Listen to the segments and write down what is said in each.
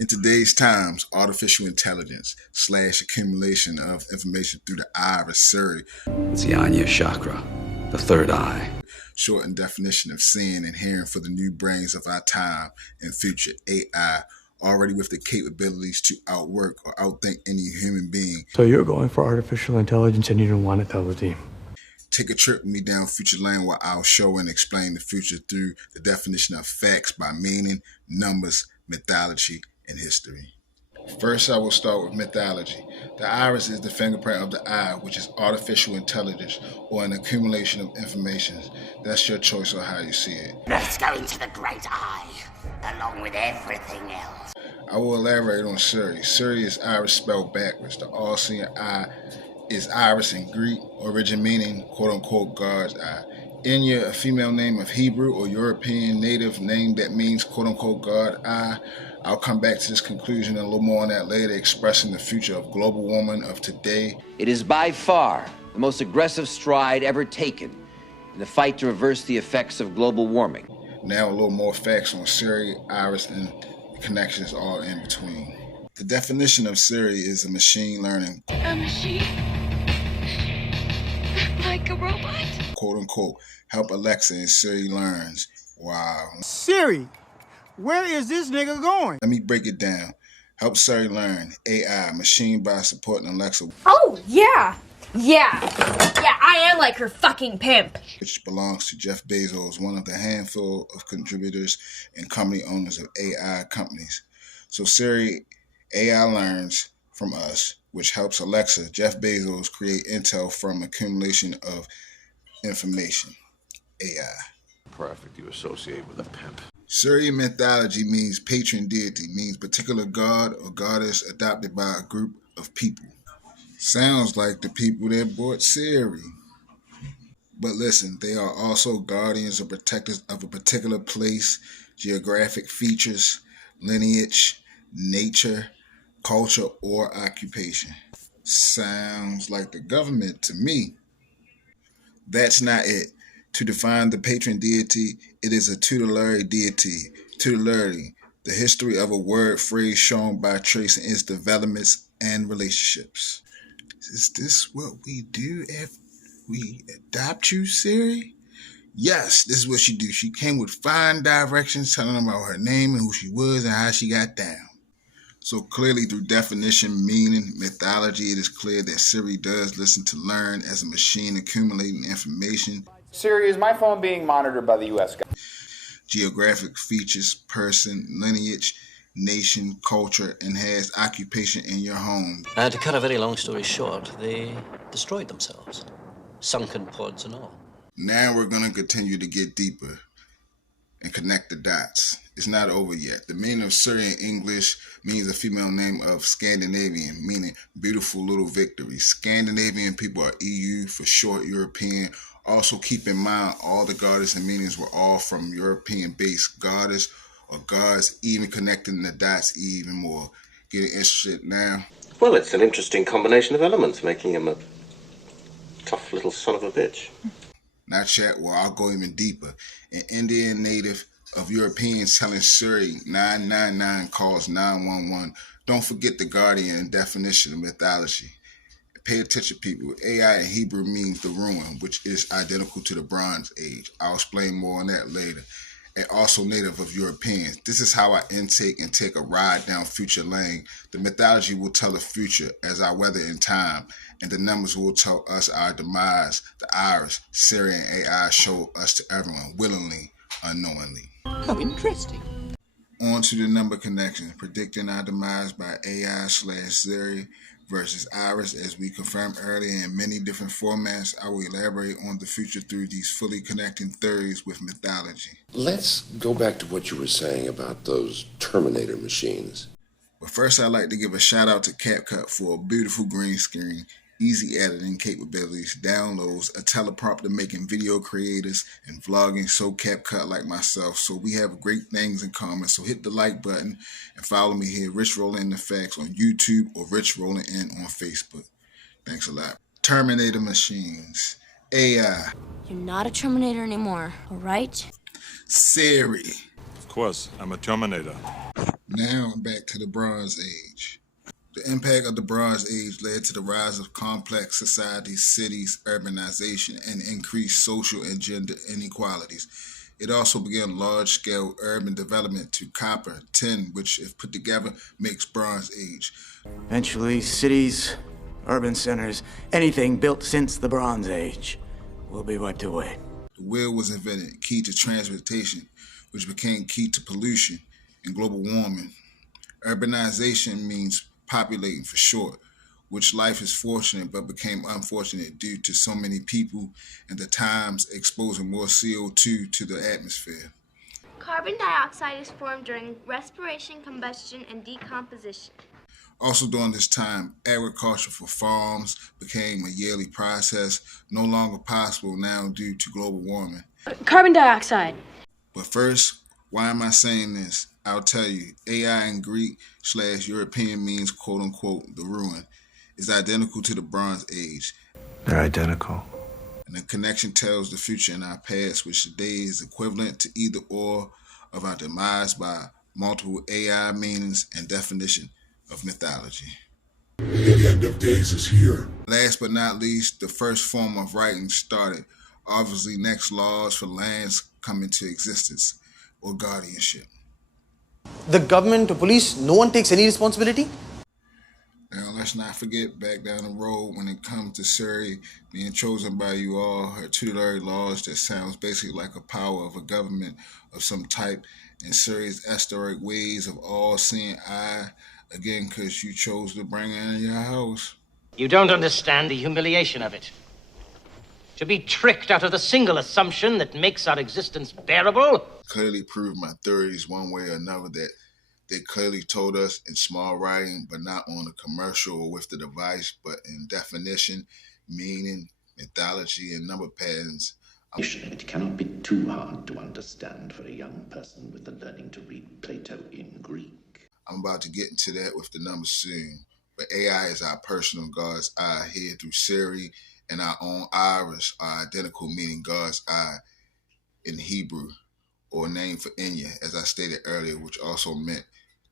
In today's times, artificial intelligence / accumulation of information through the iris, Siri, It's the Anya chakra, the third eye. shortened definition of seeing and hearing for the new brains of our time and future, AI, already with the capabilities to outwork or outthink any human being. So you're going for artificial intelligence and you don't want to tell the team? Take a trip with me down future lane where I'll show and explain the future through the definition of facts by meaning, numbers, mythology, and history. First, I will start with mythology. The iris is the fingerprint of the eye, which is artificial intelligence or an accumulation of information. That's your choice on how you see it. Let's go into the great eye, along with everything else. I will elaborate on Siri. Siri is iris spelled backwards. The all-seeing eye is iris in Greek, origin meaning quote-unquote God's eye. Enya, a female name of Hebrew or European native name that means quote-unquote God eye. I'll come back to this conclusion and a little more on that later, expressing the future of global woman of today. It is by far the most aggressive stride ever taken in the fight to reverse the effects of global warming. Now a little more facts on Siri, iris, and connections all in between. The definition of Siri is a machine learning, A machine? Like a robot? quote-unquote, help Alexa and Siri learns. Wow. Siri, where is this nigga going? Let me break it down. Help Siri learn. AI, machine by supporting Alexa, Oh, yeah. Yeah, I am like her fucking pimp. which belongs to Jeff Bezos, one of the handful of contributors and company owners of AI companies. So Siri, AI learns from us, which helps Alexa, Jeff Bezos, create intel from accumulation of information. AI. Perfect, you associate with a pimp. Siri mythology means patron deity, means particular god or goddess adopted by a group of people. Sounds like the people that bought Siri. But listen, they are also guardians or protectors of a particular place, geographic features, lineage, nature, culture, or occupation. Sounds like the government to me. That's not it. To define the patron deity, it is a tutelary deity. Tutelary, the history of a word phrase shown by tracing its developments and relationships. Is this what we do if we adopt you, Siri? Yes, this is what she do. She came with fine directions telling them about her name and who she was and how she got down. So clearly through definition, meaning, mythology, it is clear that Siri does listen to learn as a machine accumulating information. Siri, is my phone being monitored by the U.S. government? Geographic features, person, lineage, nation, culture, and has occupation in your home. To cut a very long story short, they destroyed themselves. Sunken pods and all. Now we're going to continue to get deeper and connect the dots. It's not over yet. The meaning of Siri in English means a female name of Scandinavian, meaning beautiful little victory. Scandinavian people are EU for short, European. Also keep in mind all the goddess and meanings were all from European-based goddess or gods, even connecting the dots even more. Getting interested now? Well, it's an interesting combination of elements, making him a tough little son of a bitch. Not yet. Well, I'll go even deeper. An Indian native of Europeans telling Siri 999 calls 911. Don't forget the guardian and definition of mythology. Pay attention, people. AI in Hebrew means the ruin, which is identical to the Bronze Age. I'll explain more on that later. And also native of Europeans. This is how I intake and take a ride down future lane. The mythology will tell the future as our weather in time, and the numbers will tell us our demise. The iris, Siri, and AI show us to everyone, willingly, unknowingly. How interesting. On to the number connections, predicting our demise by AI/Siri versus Iris. As we confirmed earlier in many different formats, I will elaborate on the future through these fully connecting theories with mythology. Let's go back to what you were saying about those Terminator machines. But first, I'd like to give a shout out to CapCut for a beautiful green screen, easy editing capabilities, downloads, a teleprompter making video creators, and vlogging so CapCut like myself. So we have great things in common. So hit the like button and follow me here, Rich Rolling in the Facts on YouTube or Rich Rolling in on Facebook. Thanks a lot. Terminator machines. AI. You're not a Terminator anymore, all right? Siri. Of course, I'm a Terminator. Now back to the Bronze Age. The impact of the Bronze Age led to the rise of complex societies, cities, urbanization, and increased social and gender inequalities. It also began large-scale urban development to copper, tin, which, if put together, makes Bronze Age. Eventually, cities, urban centers, anything built since the Bronze Age will be wiped away. The wheel was invented, key to transportation, which became key to pollution and global warming. Urbanization means populating for short, which life is fortunate but became unfortunate due to so many people and the times exposing more CO2 to the atmosphere. Carbon dioxide is formed during respiration, combustion, and decomposition. Also during this time, agriculture for farms became a yearly process, no longer possible now due to global warming. Carbon dioxide. But first, why am I saying this? I'll tell you. AI in Greek/European means quote unquote the ruin. Is identical to the Bronze Age. They're identical. And the connection tells the future in our past, which today is equivalent to either or of our demise by multiple AI meanings and definition of mythology. The end of days is here. Last but not least, the first form of writing started. Obviously, next laws for lands come into existence or guardianship. The government, the police, no one takes any responsibility? Now, let's not forget back down the road when it comes to Siri being chosen by you all, her tutelary laws that sounds basically like a power of a government of some type, and Siri's esoteric ways of all-seeing eye, again, because you chose to bring her in your house. You don't understand the humiliation of it. To be tricked out of the single assumption that makes our existence bearable? Clearly proved my theories one way or another that they clearly told us in small writing, but not on a commercial or with the device, but in definition, meaning, mythology, and number patterns. It cannot be too hard to understand for a young person with the learning to read Plato in Greek. I'm about to get into that with the numbers soon. But AI is our personal God's eye here through Siri, and our own iris are identical, meaning God's eye in Hebrew, or name for Enya, as I stated earlier, which also meant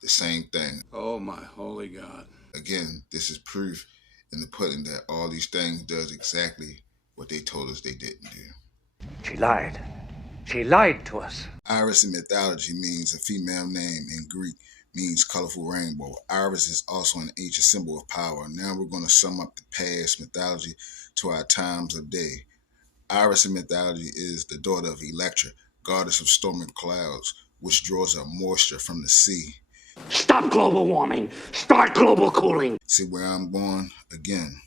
the same thing. Oh, my holy God. Again, this is proof in the pudding that all these things does exactly what they told us they didn't do. She lied. She lied to us. Iris in mythology means a female name. In Greek means colorful rainbow. Iris is also an ancient symbol of power. Now we're going to sum up the past mythology to our times of day. Iris in mythology is the daughter of Electra, goddess of stormy clouds, which draws up moisture from the sea. Stop global warming. Start global cooling. See where I'm going? Again,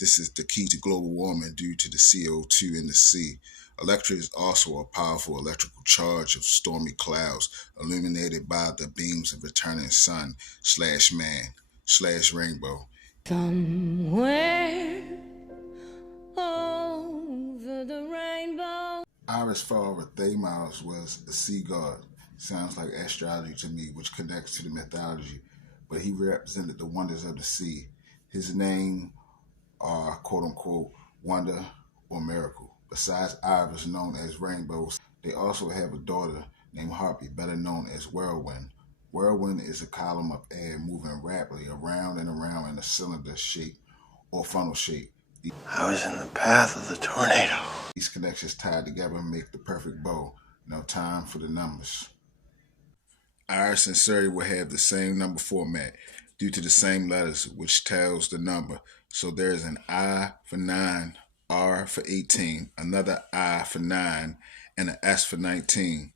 this is the key to global warming due to the CO2 in the sea. Electra is also a powerful electrical charge of stormy clouds illuminated by the beams of returning sun/man/rainbow. Somewhere over the rainbow. Iris father, Thamos, was a sea god. Sounds like astrology to me, which connects to the mythology, but he represented the wonders of the sea. His name are quote-unquote wonder or miracle. Besides Iris, known as Rainbow, they also have a daughter named Harpy, better known as Whirlwind. Whirlwind is a column of air moving rapidly around and around in a cylinder shape or funnel shape. I was in the path of the tornado. These connections tied together make the perfect bow. Now time for the numbers. Iris and Siri will have the same number format due to the same letters, which tells the number. So there's an I for 9, R for 18, another I for 9, and an S for 19.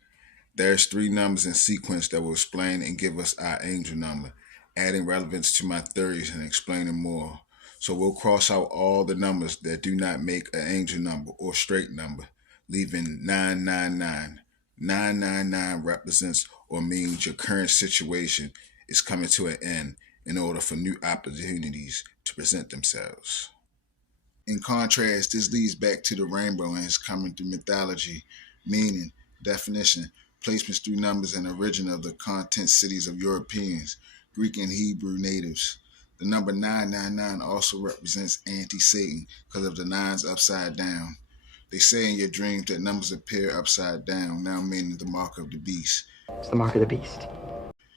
There's 3 numbers in sequence that will explain and give us our angel number, adding relevance to my theories and explaining more. So we'll cross out all the numbers that do not make an angel number or straight number, leaving 999. 999 represents or means your current situation is coming to an end in order for new opportunities to present themselves. In contrast, this leads back to the rainbow and is coming through mythology, meaning, definition, placements through numbers and origin of the content cities of Europeans, Greek and Hebrew natives. The number 999 also represents anti-Satan because of the 9's upside down. They say in your dreams that numbers appear upside down, now meaning the mark of the beast. It's the mark of the beast.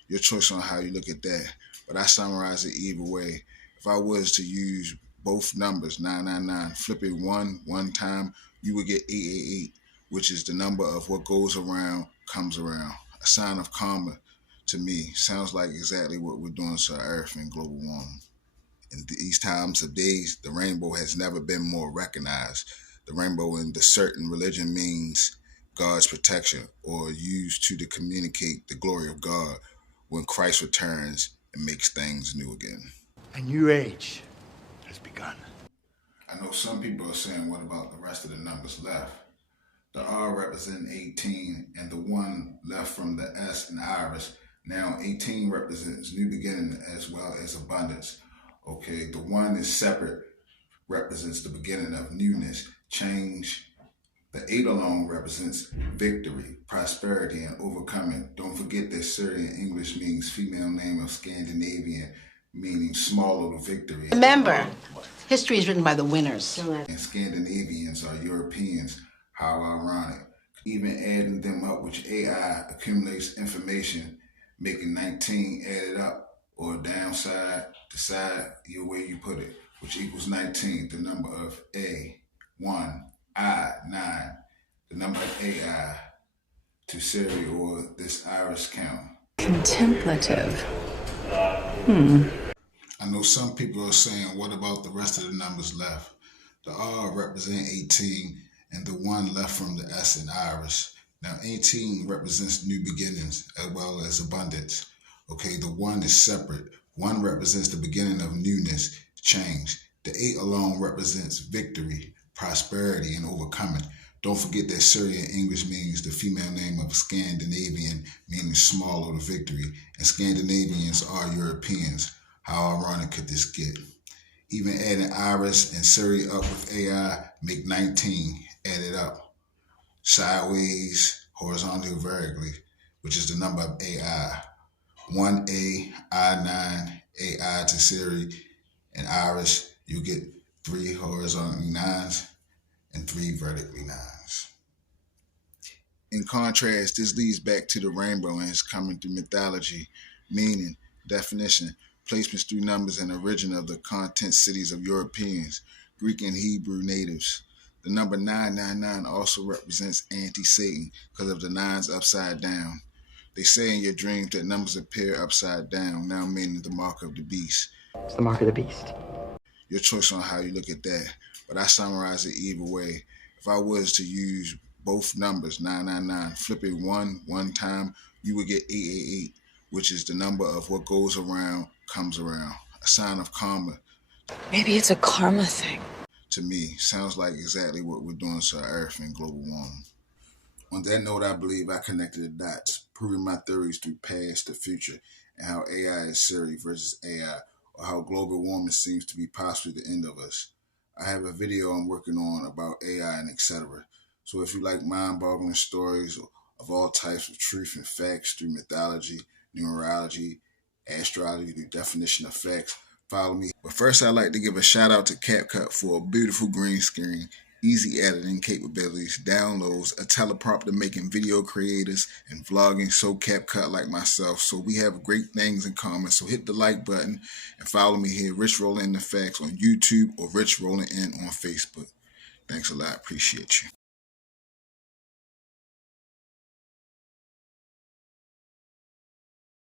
Your choice on how you look at that. But I summarize it either way. If I was to use both numbers, 999, flip it one time, you would get 888, which is the number of what goes around comes around. A sign of karma to me. Sounds like exactly what we're doing to our earth and global warming. In these times of days, the rainbow has never been more recognized. The rainbow in the certain religion means God's protection, or used to communicate the glory of God when Christ returns and makes things new again. A new age has begun. I know some people are saying, what about the rest of the numbers left? The R represents 18, and the 1 left from the S and iris. Now 18 represents new beginning as well as abundance. Okay, the 1 is separate, represents the beginning of newness, change. The 8 alone represents victory, prosperity, and overcoming. Don't forget that Siri in English means female name of Scandinavian, meaning small little victory. Remember, history is written by the winners. And Scandinavians are Europeans. How ironic. Even adding them up, which AI accumulates information, making 19 added up or downside, decide your way you put it, which equals 19, the number of A, 1, I, 9, the number of AI to Siri or this iris count. Contemplative. I know some people are saying, what about the rest of the numbers left? The R represent 18 and the 1 left from the S and iris. Now 18 represents new beginnings as well as abundance. Okay, the 1 is separate. 1 represents the beginning of newness, change. The 8 alone represents victory, prosperity, and overcoming. Don't forget that Siri in English means the female name of Scandinavian, meaning small or the victory, and Scandinavians are Europeans. How ironic could this get? Even adding Iris and Siri up with AI make 19 added up. Sideways, horizontally, vertically, which is the number of AI. 1A, I9, AI to Siri, and Iris, you get 3 horizontally 9s and 3 vertically 9s. In contrast, this leads back to the rainbow and is coming through mythology, meaning, definition, placements through numbers and origin of the content cities of Europeans, Greek and Hebrew natives. The number 999 also represents anti-Satan because of the 9s upside down. They say in your dreams that numbers appear upside down, now meaning the mark of the beast. It's the mark of the beast. Your choice on how you look at that. But I summarize it either way. If I was to use both numbers, 999, flip it one time, you would get 888, which is the number of what goes around comes around. A sign of karma. Maybe it's a karma thing. To me, sounds like exactly what we're doing to our earth and global warming. On that note, I believe I connected the dots, proving my theories through past to future, and how AI is Siri versus AI, or how global warming seems to be possibly the end of us. I have a video I'm working on about AI and etc. So if you like mind-boggling stories of all types of truth and facts through mythology, numerology, astrology, through definition of facts, follow me. But first, I'd like to give a shout out to CapCut for a beautiful green screen, easy editing capabilities, downloads, a teleprompter making video creators, and vlogging so CapCut like myself. So we have great things in common. So hit the like button and follow me here, Rich Rolling in the Facts on YouTube or Rich Rolling in on Facebook. Thanks a lot. Appreciate you.